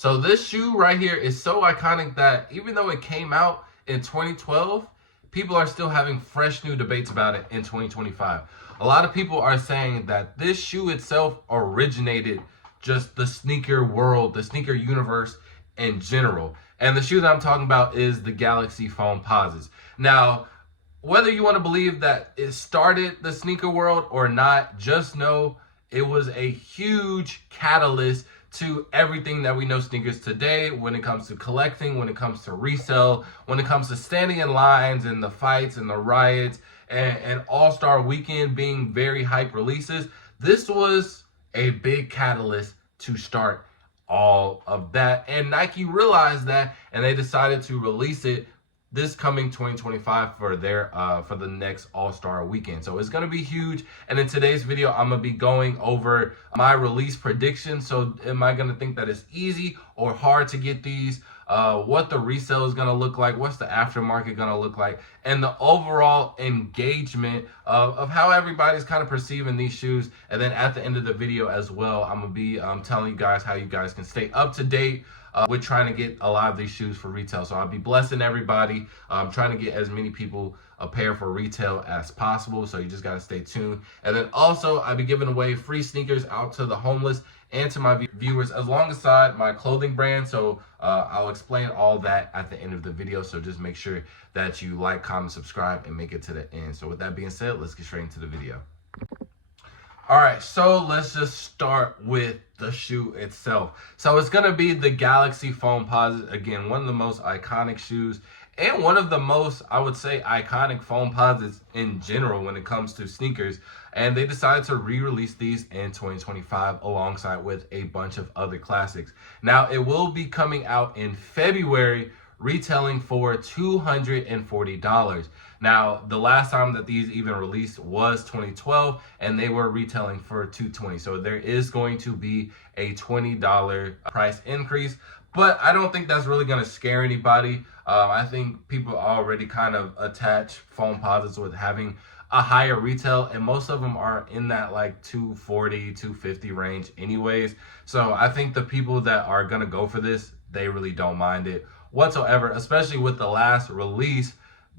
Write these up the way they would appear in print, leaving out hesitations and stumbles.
So this shoe right here is so iconic that even though it came out in 2012, people are still having fresh new debates about it in 2025. A lot of people are saying that this shoe itself originated just the sneaker world, the sneaker universe in general. And the shoe that I'm talking about is the Galaxy Foamposites. Now, whether you want to believe that it started the sneaker world or not, just know it was a huge catalyst to everything that we know sneakers today when it comes to collecting, when it comes to resale, when it comes to standing in lines and the fights and the riots and All-Star Weekend being very hype releases. This was a big catalyst to start all of that. And Nike realized that and they decided to release it this coming 2025 for the next All-Star Weekend. So it's going to be huge. And in today's video, I'm going to be going over my release prediction. So am I going to think that it's easy or hard to get these? What the resale is going to look like, what's the aftermarket going to look like, and the overall engagement of how everybody's kind of perceiving these shoes. And then at the end of the video as well, I'm going to be telling you guys how you guys can stay up to date with trying to get a lot of these shoes for retail. So I'll be blessing everybody, trying to get as many people a pair for retail as possible. So you just got to stay tuned. And then also I'll be giving away free sneakers out to the homeless and to my viewers alongside my clothing brand. So I'll explain all that at the end of the video. So just make sure that you like, comment, subscribe, and make it to the end. So with that being said, let's get straight into the video. All right, so let's just start with the shoe itself. So it's gonna be the Galaxy Foamposite. Again, one of the most iconic shoes and one of the most, I would say, iconic Foamposites in general when it comes to sneakers. And they decided to re-release these in 2025 alongside with a bunch of other classics. Now, it will be coming out in February, retailing for $240. Now, the last time that these even released was 2012, and they were retailing for $220. So there is going to be a $20 price increase, but I don't think that's really going to scare anybody. I think people already kind of attach Foamposites with having a higher retail, and most of them are in that like 240, 250 range anyways. So I think the people that are going to go for this, they really don't mind it whatsoever, especially with the last release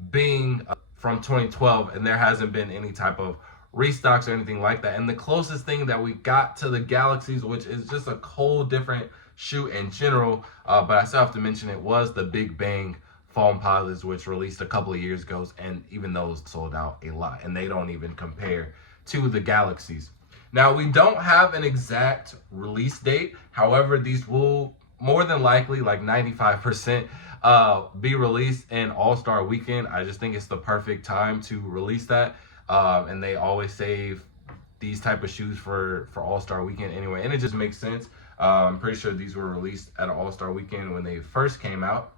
being from 2012 and there hasn't been any type of restocks or anything like that. And the closest thing that we got to the Galaxies, which is just a whole different shoe in general, but I still have to mention it, was the Big Bang Foamposites, which released a couple of years ago, and even those sold out a lot, and they don't even compare to the Galaxies. Now, we don't have an exact release date. However, these will more than likely, like 95%, be released in All-Star Weekend. I just think it's the perfect time to release that. And they always save these type of shoes for All-Star Weekend anyway. And it just makes sense. I'm pretty sure these were released at an All-Star Weekend when they first came out.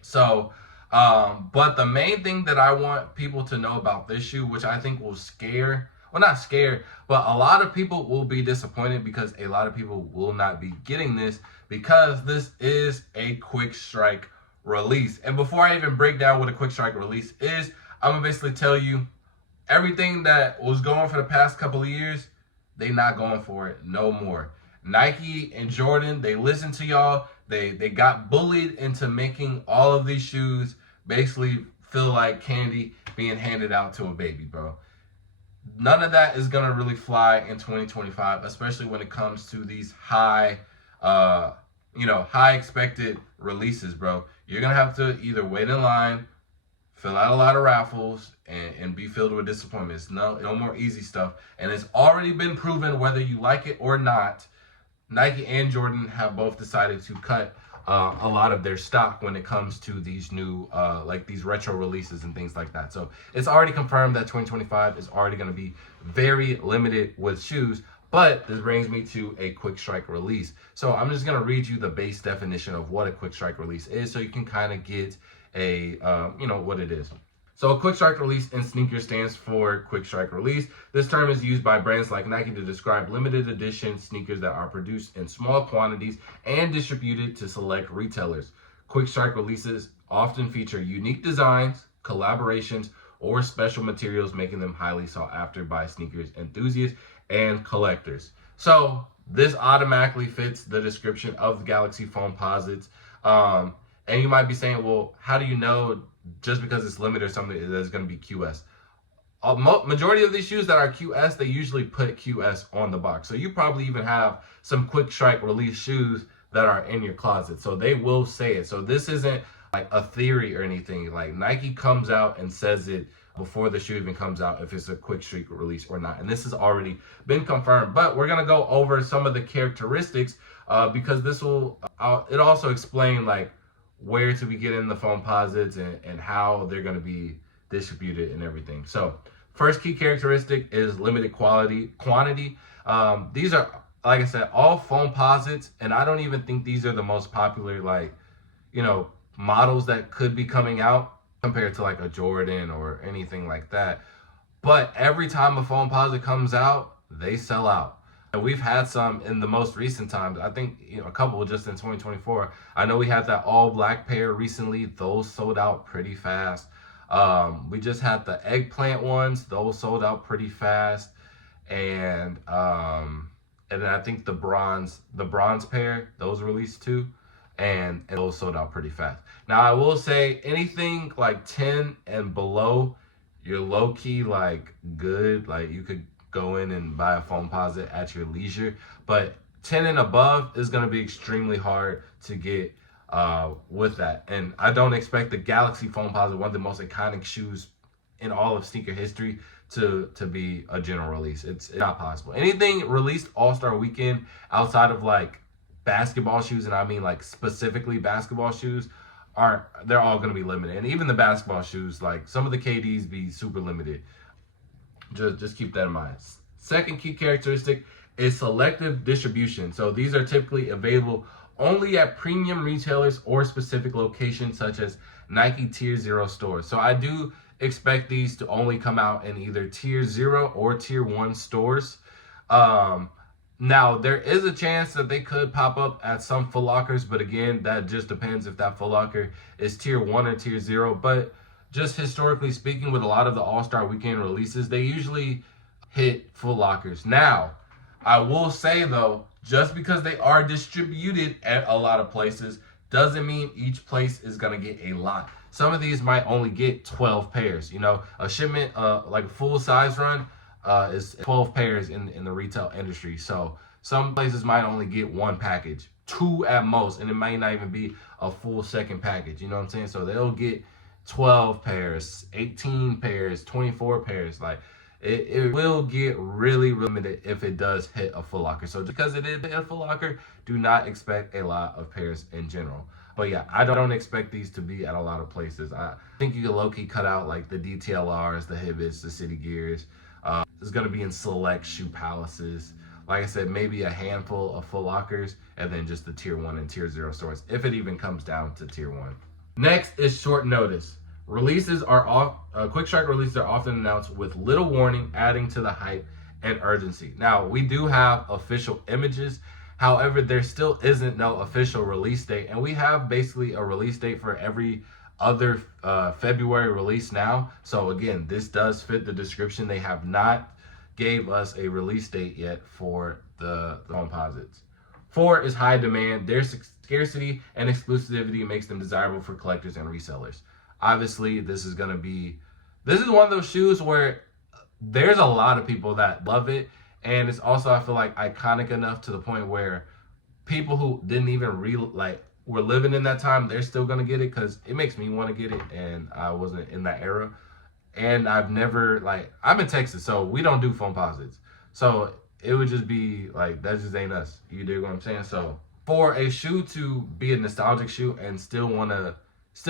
So, but the main thing that I want people to know about this shoe, which I think will scare, well, not scare, but a lot of people will be disappointed because a lot of people will not be getting this because this is a quick strike release. And before I even break down what a quick strike release is, I'm gonna basically tell you everything that was going for the past couple of years, they not going for it no more. Nike and Jordan, they listened to y'all. They got bullied into making all of these shoes basically feel like candy being handed out to a baby, bro. None of that is gonna really fly in 2025, especially when it comes to these high expected releases, bro. You're gonna have to either wait in line, fill out a lot of raffles, and be filled with disappointments. No more easy stuff. And it's already been proven, whether you like it or not, Nike and Jordan have both decided to cut a lot of their stock when it comes to these new, like these retro releases and things like that. So it's already confirmed that 2025 is already going to be very limited with shoes. But this brings me to a quick strike release. So I'm just going to read you the base definition of what a quick strike release is, so you can kind of get a, what it is. So a quick strike release in sneakers stands for quick strike release. This term is used by brands like Nike to describe limited edition sneakers that are produced in small quantities and distributed to select retailers. Quick strike releases often feature unique designs, collaborations, or special materials, making them highly sought after by sneakers enthusiasts and collectors. So This automatically fits the description of the Galaxy Foamposites. And you might be saying, well, how do you know just because it's limited or something that it's going to be QS? Majority of these shoes that are QS, they usually put QS on the box. So you probably even have some quick strike release shoes that are in your closet. So they will say it. So this isn't like a theory or anything. Like Nike comes out and says it before the shoe even comes out if it's a quick streak release or not. And this has already been confirmed. But we're going to go over some of the characteristics because this will, it also explain like where to be getting the Foamposites and how they're going to be distributed and everything. So first key characteristic is limited quantity. These are, like I said, all Foamposites, and I don't even think these are the most popular, like, you know, models that could be coming out compared to like a Jordan or anything like that. But every time a Foamposite comes out, they sell out. And we've had some in the most recent times. I think, you know, a couple just in 2024. I know we had that all black pair recently. Those sold out pretty fast. We just had the eggplant ones. Those sold out pretty fast. And then I think the bronze pair, those released too. And those sold out pretty fast. Now I will say anything like 10 and below, you're low key like good. Like you could go in and buy a Foamposite at your leisure. But 10 and above is going to be extremely hard to get with that. And I don't expect the Galaxy Foamposite, one of the most iconic shoes in all of sneaker history, to be a general release. It's not possible. Anything released All-Star Weekend outside of like basketball shoes, and I mean like specifically basketball shoes, they're all going to be limited. And even the basketball shoes, like some of the KDs be super limited. Just keep that in mind. Second key characteristic is selective distribution. So these are typically available only at premium retailers or specific locations such as Nike Tier 0 stores. So I do expect these to only come out in either Tier 0 or Tier 1 stores. Now, there is a chance that they could pop up at some Foot Lockers, but again, that just depends if that Foot Locker is Tier 1 or Tier 0. But just historically speaking, with a lot of the All-Star Weekend releases, they usually hit Foot Lockers. Now, I will say though, just because they are distributed at a lot of places doesn't mean each place is going to get a lot. Some of these might only get 12 pairs. You know, a shipment, like a full size run, is 12 pairs in the retail industry. So some places might only get one package, 2 at most, and it might not even be a full second package. You know what I'm saying? So they'll get 12 pairs, 18 pairs, 24 pairs. Like it will get really limited if it does hit a Foot Locker. So just because it is a Foot Locker, do not expect a lot of pairs in general. But yeah, I don't expect these to be at a lot of places. I think you can low-key cut out like the DTLRs, the Hibbits, the City Gears. It's going to be in select shoe palaces. Like I said, maybe a handful of Foot Lockers, and then just the Tier 1 and Tier 0 stores, if it even comes down to Tier 1. Next is short notice. Releases are quick strike releases are often announced with little warning, adding to the hype and urgency. Now, we do have official images. However, there still isn't no official release date, and we have basically a release date for every other February release now. So again, this does fit the description. They have not gave us a release date yet for the Foamposites. 4 is high demand. Their scarcity and exclusivity makes them desirable for collectors and resellers. Obviously, this is one of those shoes where there's a lot of people that love it, and it's also, I feel like, iconic enough to the point where people who didn't even were living in that time, they're still gonna get it because it makes me want to get it, and I wasn't in that era. And I've never, I'm in Texas, so we don't do Foamposites. So it would just be like, that just ain't us. You dig what I'm saying? So for a shoe to be a nostalgic shoe and still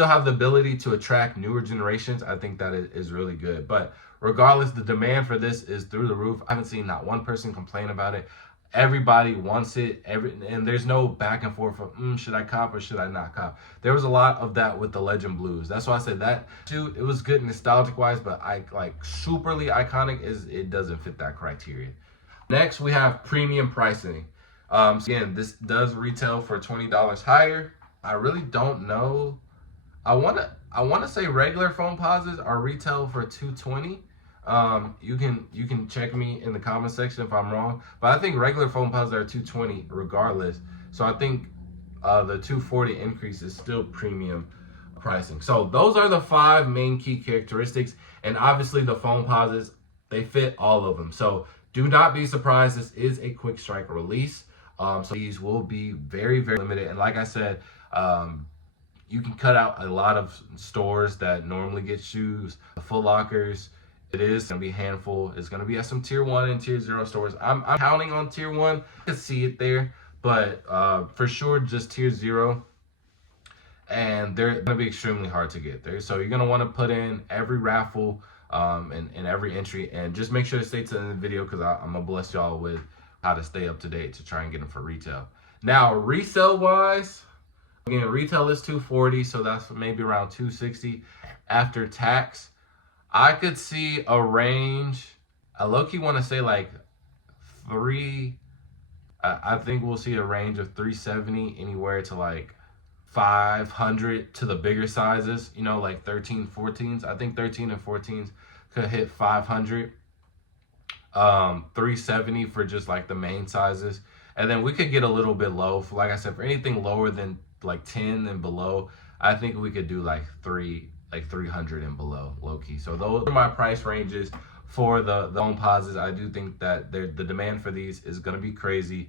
have the ability to attract newer generations, I think that is really good. But regardless, the demand for this is through the roof. I haven't seen not one person complain about it. Everybody wants it, and there's no back and forth of should I cop or should I not cop. There was a lot of that with the Legend Blues. That's why I said that too. It was good nostalgic wise, but superly iconic it doesn't fit that criteria. Next, we have premium pricing. So again, this does retail for $20 higher. I really don't know. I wanna say regular Foamposites are retail for $220. You can check me in the comment section if I'm wrong, but I think regular Foamposites are 220 regardless. So I think the 240 increase is still premium pricing. So those are the 5 main key characteristics, and obviously the Foamposites, they fit all of them. So do not be surprised. This is a quick strike release. So these will be very, very limited. And like I said, you can cut out a lot of stores that normally get shoes, the Foot Lockers. It is going to be a handful. It's going to be at some tier 1 and tier 0 stores. I'm counting on tier 1 to see it there, but for sure just tier 0. And they're going to be extremely hard to get there. So you're going to want to put in every raffle and every entry, and just make sure to stay to the end of the video, because I'm going to bless y'all with how to stay up to date to try and get them for retail. Now, resale wise, again, retail is 240, so that's maybe around 260 after tax. I could see a range. I low-key want to say like I think we'll see a range of 370 anywhere to like 500 to the bigger sizes, you know, like 13, 14s. I think 13 and 14s could hit 500. 370 for just like the main sizes. And then we could get a little bit low. For, like I said, for anything lower than like 10 and below, I think we could do like 300 and below, low key. So those are my price ranges for the Foamposites. I do think that the demand for these is going to be crazy.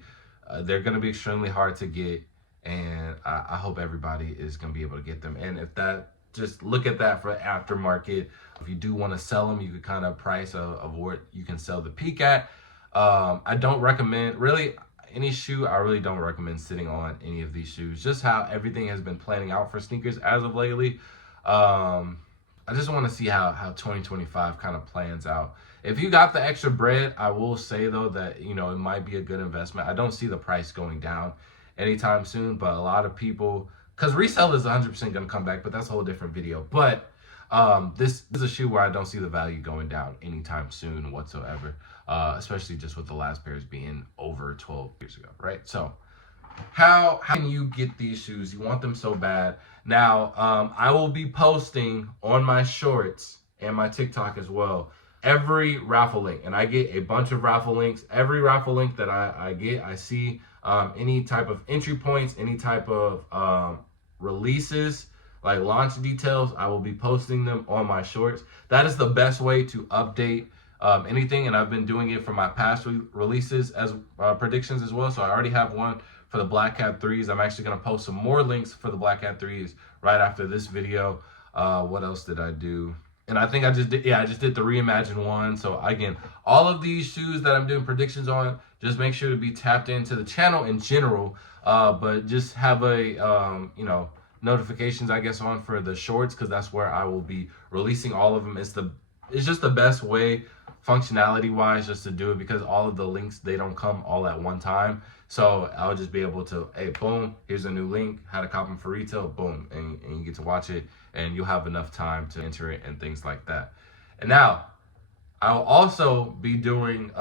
They're going to be extremely hard to get, and I hope everybody is going to be able to get them. And if that, just look at that for aftermarket. If you do want to sell them, you could kind of price of what you can sell the peak at. I don't recommend really any shoe. I really don't recommend sitting on any of these shoes. Just how everything has been planning out for sneakers as of lately. I just want to see how 2025 kind of plans out. If you got the extra bread, I will say though that, you know, it might be a good investment. I don't see the price going down anytime soon, but a lot of people, because resale is 100% going to come back, but that's a whole different video. But this is a shoe where I don't see the value going down anytime soon whatsoever, especially just with the last pairs being over 12 years ago, right? So how can you get these shoes? You want them so bad. Now, I will be posting on my shorts and my TikTok as well every raffle link, and I get a bunch of raffle links. Every raffle link that I get, I see any type of entry points, any type of releases, like launch details. I will be posting them on my shorts. That is the best way to update anything, and I've been doing it for my past releases as predictions as well. So I already have one for the Black Cat 3s. I'm actually going to post some more links for the Black Cat 3s right after this video. What else did I do? And I think I just did the Reimagine one. So again, all of these shoes that I'm doing predictions on, just make sure to be tapped into the channel in general, but just have a you know, notifications I guess on for the shorts, because that's where I will be releasing all of them. It's just the best way functionality wise just to do it, because all of the links, they don't come all at one time. So I'll just be able to, hey, boom, here's a new link, how to cop them for retail, boom, and you get to watch it, and you'll have enough time to enter it and things like that. And now I'll also be doing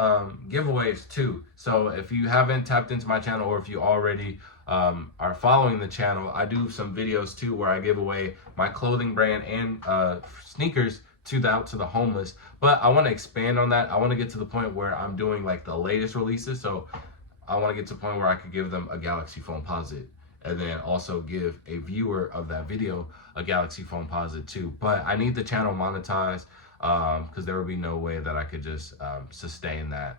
giveaways too. So if you haven't tapped into my channel, or if you already are following the channel, I do some videos too where I give away my clothing brand and sneakers to the homeless. But I want to expand on that. I want to get to the point where I'm doing like the latest releases. So I want to get to the point where I could give them a Galaxy Foamposite, and then also give a viewer of that video a Galaxy Foamposite too. But I need the channel monetized, because there would be no way that I could just sustain that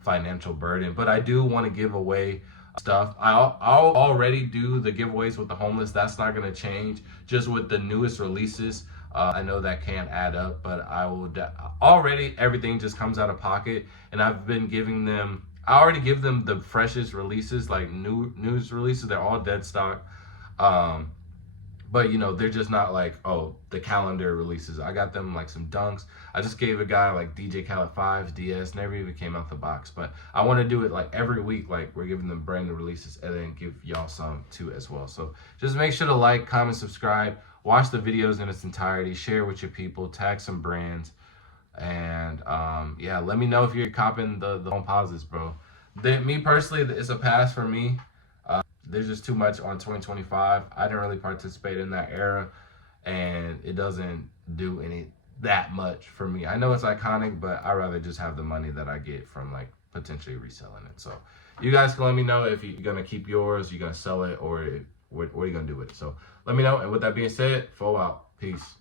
financial burden. But I do want to give away stuff. I'll already do the giveaways with the homeless. That's not going to change. Just with the newest releases, I know that can add up, but I will already, everything just comes out of pocket, and I've been giving them, I already give them the freshest releases, like news releases. They're all dead stock. But you know, they're just not like, oh, the calendar releases. I got them like some dunks. I just gave a guy like DJ Khaled 5's DS, never even came out the box. But I want to do it like every week, like we're giving them brand new releases, and then give y'all some too as well. So just make sure to like, comment, subscribe, watch the videos in its entirety, share with your people, tag some brands. And yeah, let me know if you're copping the Foamposites, bro. Me personally, it's a pass for me. There's just too much on 2025. I didn't really participate in that era, and it doesn't do that much for me. I know it's iconic, but I'd rather just have the money that I get from like potentially reselling it. So you guys can let me know if you're gonna keep yours, you're gonna sell it, or what are you gonna do with it. So let me know. And with that being said, Fo out. Peace.